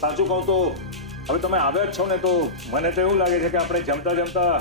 સાચું કહું તો હવે તમે આવ્યા જ છો ને તો મને તો એવું લાગે છે કે આપણે જમતા જમતા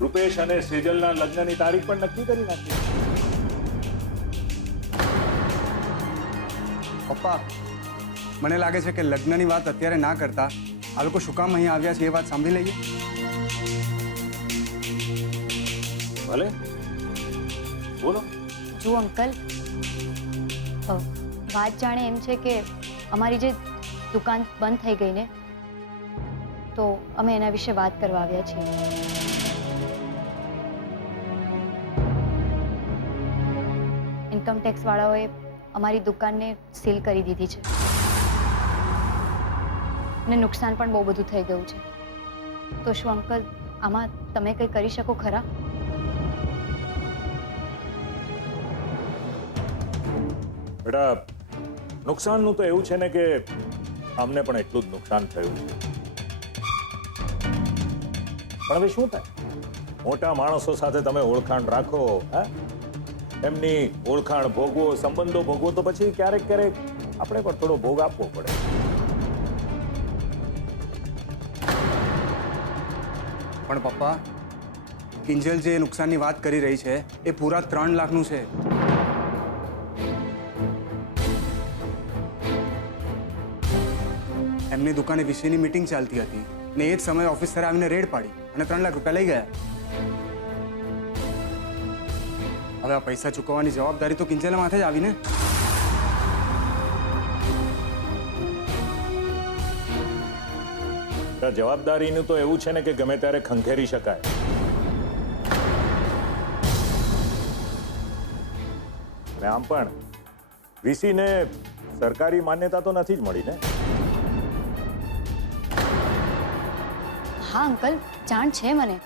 રૂપેશ અને સેજલના લગ્નની તારીખ પણ નક્કી કરી નાખી. પપ્પા, મને લાગે છે કે લગ્નની વાત અત્યારે ના કરતા આ લોકો શું કામ અહીં આવ્યા છે એ વાત સાંભળી લઈએ. ભલે બોલો. જો અંકલ, વાત જાણે એમ છે કે અમારી જે દુકાન બંધ થઈ ગઈ ને, તો અમે એના વિશે વાત કરવા આવ્યા છીએ. ઇન્કમ ટેક્સ વાળાઓએ અમારી દુકાનને સીલ કરી દીધી છે અને નુકસાન પણ બહુ બધું થઈ ગયું છે. તો શું અંકલ આમાં તમે કંઈ કરી શકો ખરા? બેટા, નુકસાનનું તો એવું છે ને કે અમને પણ એટલું જ નુકસાન થયું છે. પણ હવે શું થાય? મોટા માણસો સાથે તમે ઓળખાણ રાખો, હા, એમની ઓળખાણ ભોગવો, સંબંધો ભોગવો, તો પછી ક્યારેક ક્યારેક આપણે પણ થોડો ભોગ આપવો પડે. પણ પપ્પા, કિંજલ જે નુકસાનની વાત કરી રહી છે એ પૂરા 3 લાખનું છે. એમની દુકાને વિશેની મીટિંગ ચાલતી હતી ને એ જ સમયે ઓફિસરે આવીને રેડ પાડી અને 3 લાખ રૂપિયા લઈ ગયા. હવે આ પૈસા ચૂકવવાની જવાબદારી તો કિંજલના માથે જ આવીને. જવાબદારીનું તો એવું છે ને કે ગમે ત્યારે ખંખેરી શકાય. અને આમ પણ વીસીને સરકારી માન્યતા તો નથી જ મળી ને. હા અંકલ, જાણ છે મને.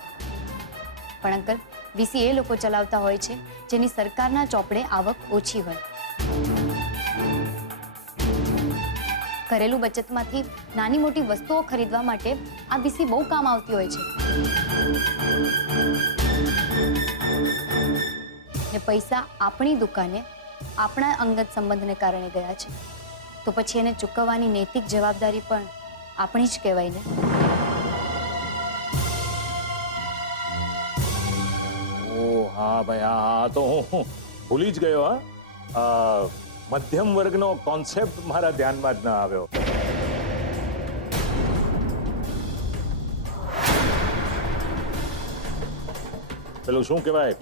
પણ અંકલ, વીસી એ લોકો ચલાવતા હોય છે જેની સરકારના ચોપડે આવક ઓછી હોય. ઘરેલું બચતમાંથી નાની મોટી વસ્તુઓ ખરીદવા માટે આ વીસી બહુ કામ આવતી હોય છે. ને પૈસા આપણી દુકાને આપણા અંગત સંબંધને કારણે ગયા છે, તો પછી એને ચૂકવવાની નૈતિક જવાબદારી પણ આપણી જ કહેવાય ને. હા ભાઈ, હા, તો હું ભૂલી જ ગયો. હા, મધ્યમ વર્ગનો કોન્સેપ્ટ મારા ધ્યાનમાં જ ના આવ્યો. પેલું શું કહેવાય,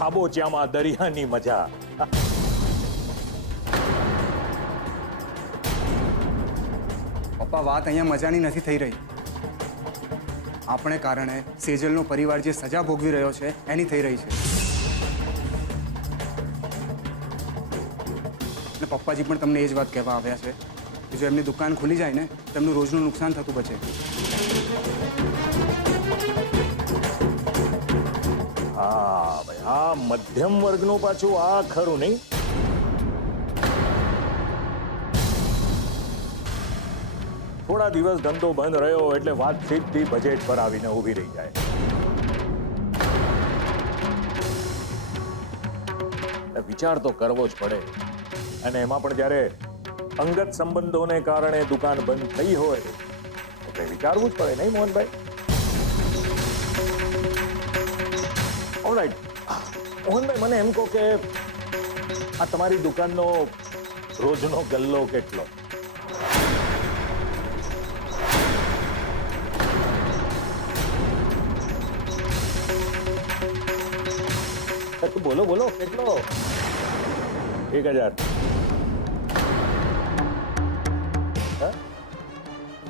ખાબોચિયામાં દરિયાની મજા. પપ્પા, વાત અહીંયા મજાની નથી થઈ રહી. આપણે કારણે સેજલનો પરિવાર જે સજા ભોગવી રહ્યો છે એની થઈ રહી છે. અને પપ્પાજી પણ તમને એ જ વાત કહેવા આવ્યા છે કે જો એમની દુકાન ખુલી જાય ને તો એમનું રોજનું નુકસાન થતું બચે. હા ભાઈ, હા, મધ્યમ વર્ગનું પાછું આ ખરું નહીં. થોડા દિવસ ધંધો બંધ રહ્યો એટલે વાત સીધી બજેટ પર આવીને ઊભી રહી જાય. વિચાર તો કરવો જ પડે. અને એમાં પણ જ્યારે અંગત સંબંધોને કારણે દુકાન બંધ થઈ હોય એટલે વિચારવું જ પડે, નહીં મોહનભાઈ? ઓલરાઈટ, મોહનભાઈ, મને એમ કહો કે આ તમારી દુકાનનો રોજનો ગલ્લો કેટલો? બોલો બોલો, કેટલો? 1000?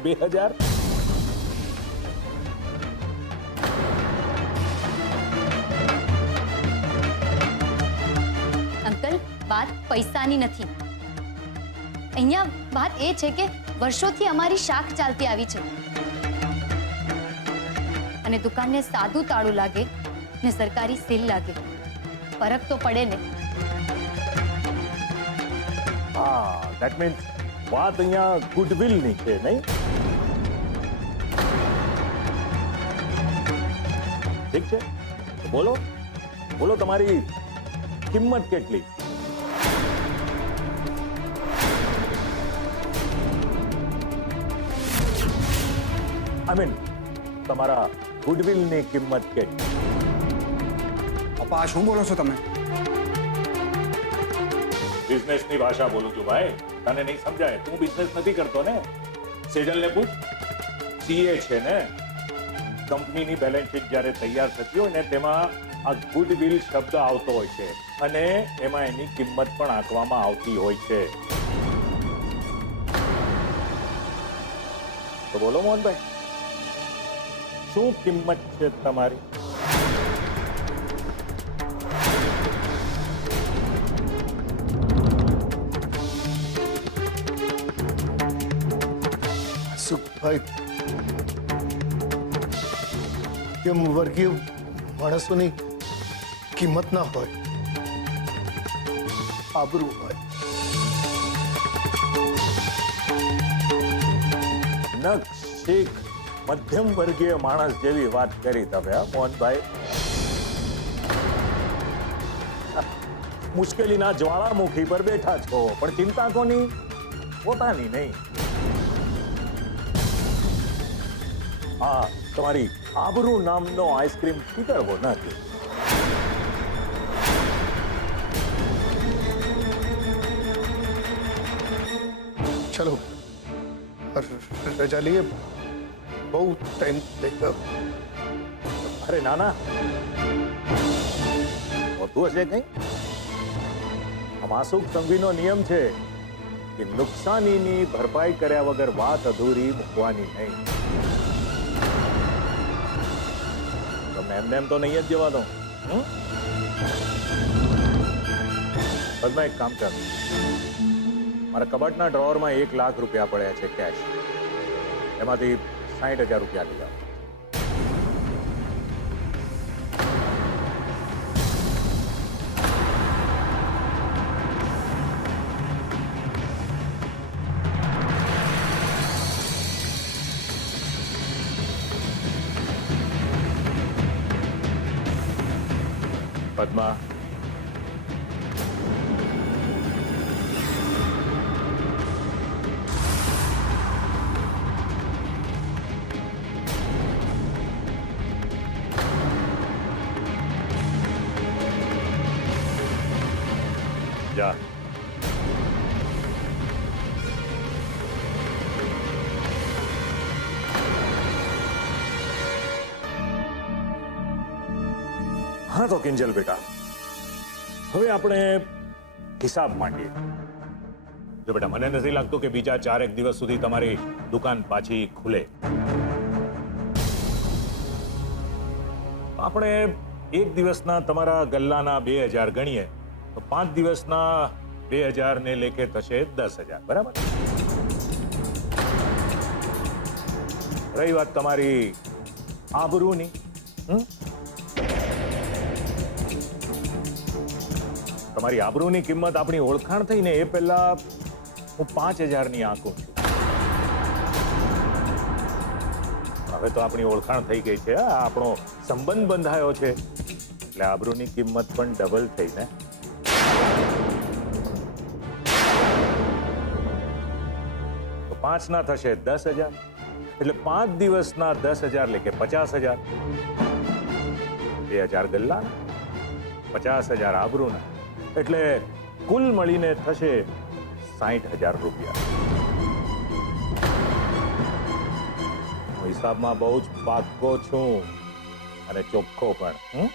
2000? અંકલ, વાત પૈસાની નથી. અહીંયા વાત એ છે કે વર્ષોથી અમારી શાખ ચાલતી આવી છે અને દુકાનને સાદું તાળું લાગે ને સરકારી સીલ લાગે, ફરક તો પડે ને. હા, ધેટ મીન્સ વાત અહીંયા ગુડવિલની છે, નહીં? ઠીક છે, બોલો બોલો, તમારી કિંમત કેટલી? આઈ મીન તમારા ગુડવિલની કિંમત કેટલી? પપ્પા આ શું બોલો છો તમે? બિઝનેસની ભાષા બોલું છું ભાઈ, તને નહીં સમજાય? તું બિઝનેસ નથી કરતો ને. સેજલને પૂછ, સીએ છે ને. કંપનીની બેલેન્સ શીટ જ્યારે તૈયાર થતી હોય ને તેમાં આ ગુડવિલ શબ્દ આવતો હોય છે અને એમાં એની કિંમત પણ આંકવામાં આવતી હોય છે. તો બોલો મોહનભાઈ, શું કિંમત છે તમારી? સુખભાઈ, કેમ વર્ગીય માણસોની કિંમત ના હોય, આબરૂ હોય. નખ શીખ મધ્યમ વર્ગીય માણસ જેવી વાત કરી તમે, હા મોહનભાઈ? મુશ્કેલીના જ્વાળામુખી પર બેઠા છો, પણ ચિંતા કોની? પોતાની નહીં. હા, તમારી આબરૂ નામનો આઈસ્ક્રીમ પીતળવો નથી. ચલો રજા લઈએ, બહુ ટાઈમ થઈ ગયો. અરે નાના, હોતું હશે કઈ? માસુક સંધિનો નિયમ છે કે નુકસાનીની ભરપાઈ કર્યા વગર વાત અધૂરી મૂકવાની નહીં. તમને એમને એમ તો નહીં જ જવા દો. પદ્મા, એક કામ કર, મારા કબાટના ડ્રોવરમાં 1 લાખ રૂપિયા પડ્યા છે કેશ. એમાંથી 60,000 રૂપિયા લઈ જાઓ. પદ્મા, જા. હા તો કિંજલ બેટા, હવે આપણે હિસાબ માંડીએ. જો બેટા, મને નથી લાગતું કે બીજા 4 દિવસ સુધી તમારી દુકાન પાછી ખુલે. આપણે 1 દિવસના તમારા ગલ્લાના 2,000 ગણીએ તો 5 દિવસના 2,000 ને લેખે થશે 10,000, બરાબર? રહી વાત તમારી આબરૂની, તમારી આબરૂની કિંમત આપણી ઓળખાણ થઈ ને એ પહેલા હું 5,000ની આંકું છું. હવે તો આપણી ઓળખાણ થઈ ગઈ છે, આપણો સંબંધ બંધાયો છે, એટલે આબરૂની કિંમત પણ ડબલ થઈ ને. તો 5 ના થશે 10,000, એટલે 5 દિવસના 10,000 લેકે 50,000. 2,000 ગલ્લા, 50,000 આબરૂના, એટલે કુલ મળીને થશે 60,000 રૂપિયા. હું હિસાબમાં બહુ જ પાક્કો છું અને ચોખ્ખો પણ.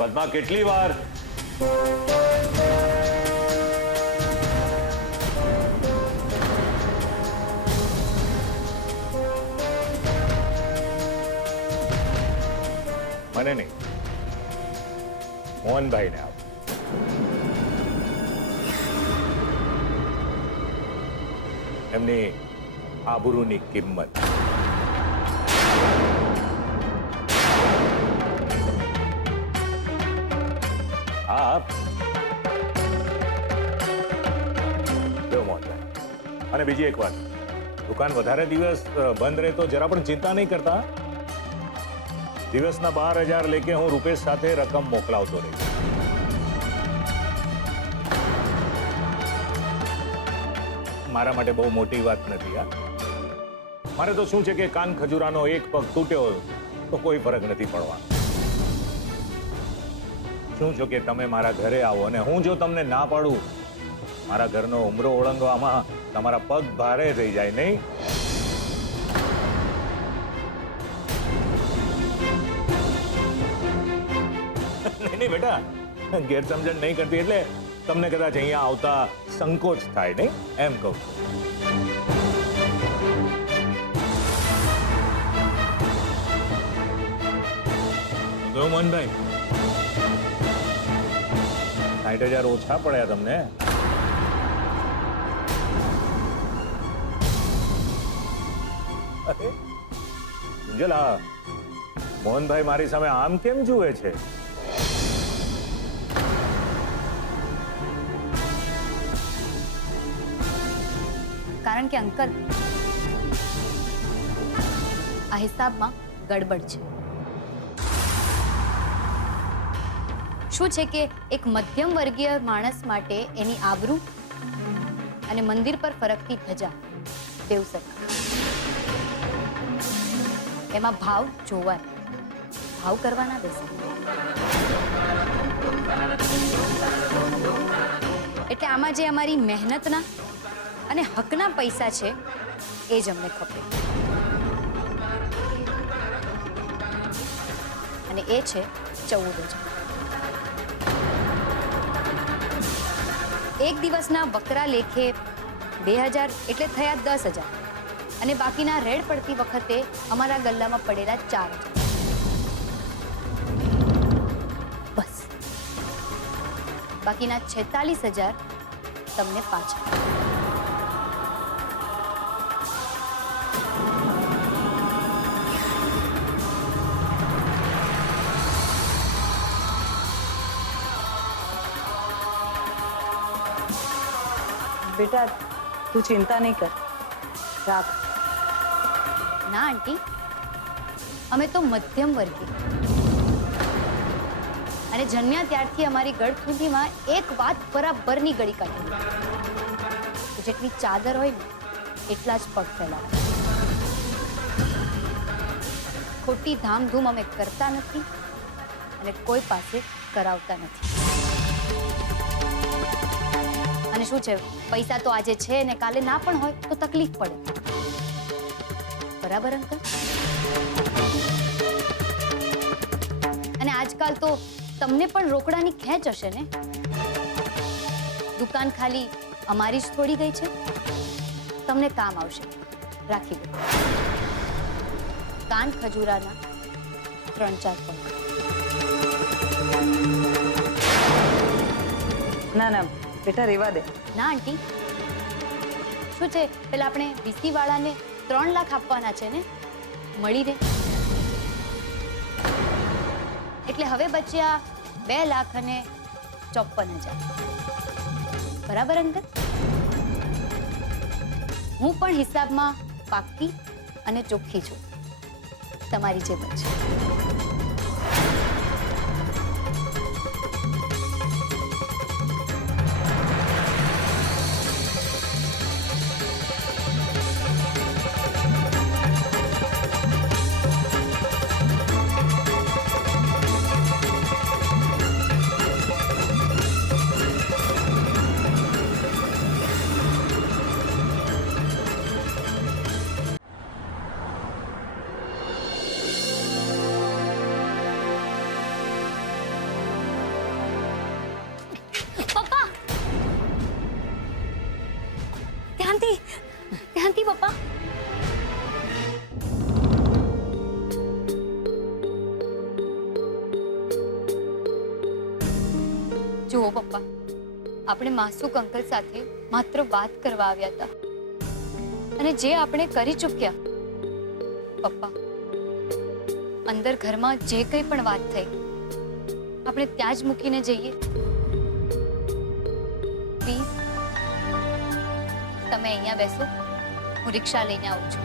પદ્મા, કેટલી વાર? મને નહીં, મોહનભાઈને આપ. એમની આબરૂની કિંમત. આપ જો મોહનભાઈ, અને બીજી એક વાત, દુકાન વધારે દિવસ બંધ રહે તો જરા પણ ચિંતા નહીં કરતા. દિવસના 12,000 લેકે હું રૂપેશ સાથે રકમ મોકલાવતો રહીશ. મારા માટે બહુ મોટી વાત નથી. હા, મારે તો શું છે કે કાન ખજૂરાનો એક પગ તૂટ્યો તો કોઈ ફરક નથી પડવાનો. શું છો કે તમે મારા ઘરે આવો અને હું જો તમને ના પાડું, મારા ઘરનો ઉમરો ઓળંગવામાં તમારા પગ ભારે થઈ જાય નહીં? નહીં બેટા, ગેરસમજણ નહીં કરતી એટલે તમને કદાચ અહીંયા આવતા સંકોચ થાય નહીં, એમ કહું છું. મોહનભાઈ, 60,000 ઓછા પડ્યા તમને. કિંજલ, આ મોહનભાઈ મારી સામે આમ કેમ જુએ છે? કારણ કે અંકલ, આ હિસાબમાં ગડબડ છે. શું છે કે એક મધ્યમ વર્ગીય માણસ માટે એની આબરૂ અને મંદિર પર ફરકતી ધજા બેઉ સરખા. એમાં ભાવ જોવાના, ભાવ કરવાના બેસે. એટલે આમાં જે અમારી મહેનતના અને હકના પૈસા છે એ જ અમને ખપે, અને એ છે 14,000. એક દિવસના બકરા લેખે 2,000 એટલે થયા 10,000, અને બાકીના રેડ પડતી વખતે અમારા ગલ્લામાં પડેલા 4,000. બસ બાકીના 46,000 તમને પાછા. બેટા, તું ચિંતા નહીં કર, રાખ. ના આંટી, અમે તો મધ્યમ વર્ગીય, અને જન્મ્યા ત્યારથી અમારી ગળથૂંથીમાં એક વાત બરાબરની ગળી કાઢી. જેટલી ચાદર હોય ને એટલા જ પગ ફેલાવા. ખોટી ધામધૂમ અમે કરતા નથી અને કોઈ પાસે કરાવતા નથી. અને શું છે, પૈસા તો આજે છે ને કાલે ના પણ હોય તો તકલીફ પડે. બરાબર અંકલ? અને આજકાલ તો તમને પણ રોકડાની ખેંચ હશે ને? દુકાન ખાલી અમારી જ થોડી ગઈ છે. તમને કામ આવશે, રાખી દો. કાન ખજૂરાના 3-4 પગ. ના ના બેટા, રેવા દે. ના આંટી, શું છે, પેલા આપણે વીસી વાળાને 3 લાખ આપવાના છે ને, મળી રહે. એટલે હવે બચ્યા 2,54,000. બરાબર અંકલ? હું પણ હિસાબમાં પાક્કી અને ચોખ્ખી છું, તમારી જેમ જ. ધ્યાનથી પપ્પા. જુઓ પપ્પા, આપણે માસુક અંકલ સાથે માત્ર વાત કરવા આવ્યા હતા, અને જે આપણે કરી ચૂક્યા. પપ્પા, અંદર ઘરમાં જે કંઈ પણ વાત થઈ આપણે ત્યાં જ મૂકીને જઈએ. પ્લીઝ તમે અહીંયા બેસો, હું રિક્ષા લઈને આવું છું.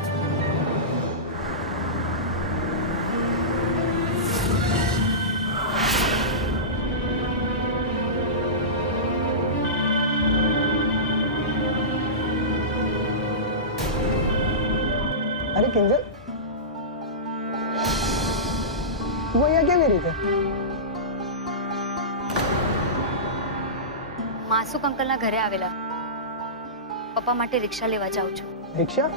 અરે કિંજલ, તું અહીંયા કેવી રીતે? માસુક અંકલના ઘરે આવેલા. પપ્પા માટે રિક્ષા લેવા જાઉં છું. રિક્ષા?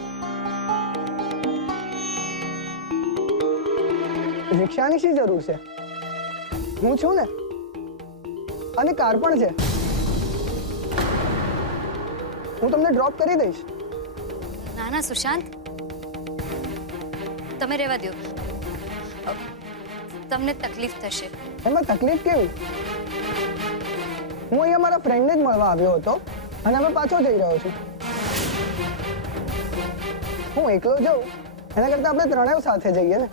રિક્ષાની શી જરૂર છે? હું છું ને, અને કાર પણ છે. હું તમને ડ્રોપ કરી દઈશ. ના ના સુશાંત, તમે રહેવા દો. તમને તકલીફ થશે. એમાં તકલીફ કેવી? હું અહીંયા મારા ફ્રેન્ડને જ મળવા આવ્યો હતો અને હવે પાછો જઈ રહ્યો છું. હું એકલો જાઉં એના કરતા આપણે ત્રણેય સાથે જઈએ ને.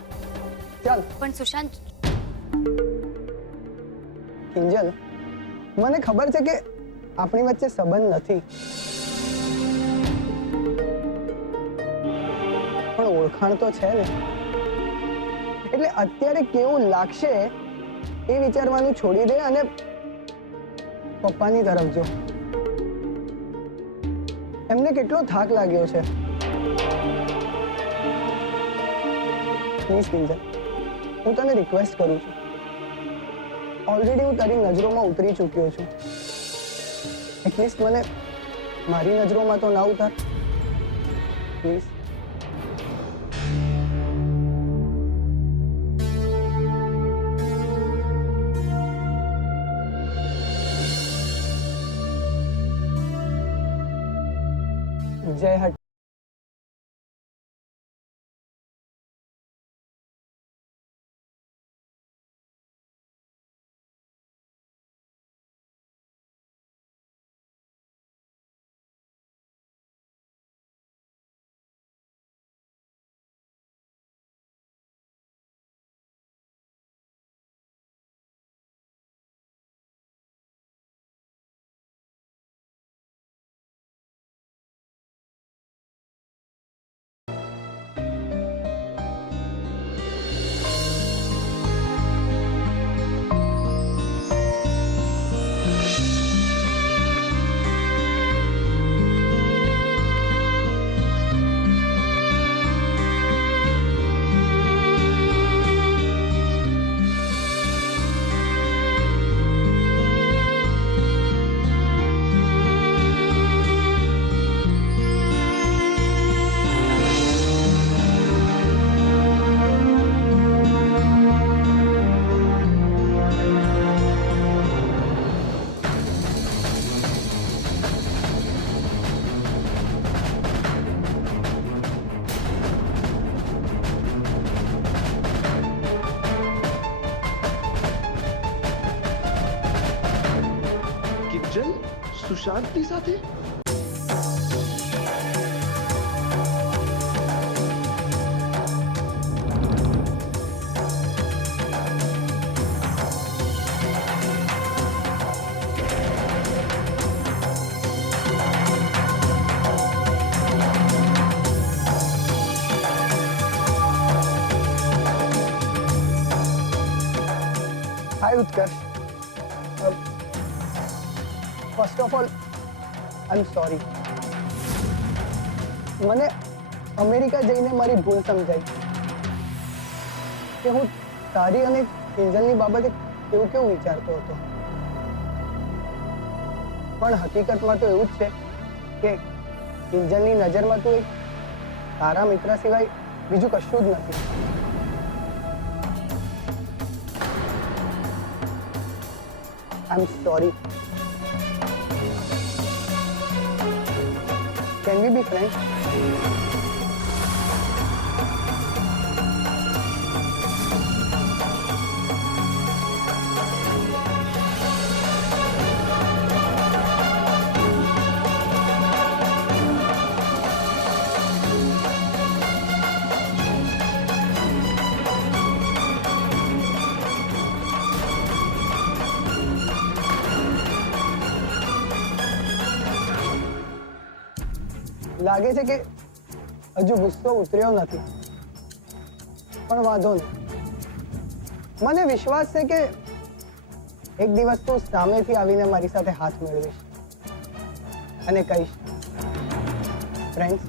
ચાલ. પણ સુશાંત, કિંજલ, મને ખબર છે કે આપણી વચ્ચે સંબંધ નથી, પણ ઓળખાણ તો છે ને. એટલે અત્યારે કેવું લાગશે એ વિચારવાનું છોડી દે અને પપ્પાની તરફ જો. એમને કેટલો થાક લાગ્યો છે. પ્લીઝ કિંજલ, હું તને રિક્વેસ્ટ કરું છું. ઓલરેડી હું તારી નજરોમાં ઉતરી ચૂક્યો છું. એટલીસ્ટ મને મારી નજરોમાં તો ના ઉતાર પ્લીઝ. જય હટ. કિંજલ સુશાંતની સાથે? Hi Utkarsh. First of all I am sorry. મને અમેરિકા જઈને મારી ભૂલ સમજાઈ કે હું તારી અને કિંજલની બાબતે કેવું કેવું વિચારતો હતો. પણ હકીકતમાં તો એવું જ છે કે કિંજલની નજરમાં તું એક તારા મિત્ર સિવાય બીજું કશું જ નથી. I am sorry. Can we be friends? લાગે છે કે હજુ ગુસ્સો ઉતર્યો નથી, પણ વાંધો નહીં. મને વિશ્વાસ છે કે એક દિવસ તું સામેથી આવીને મારી સાથે હાથ મેળવીશ અને કહીશ, ફ્રેન્ડ્સ,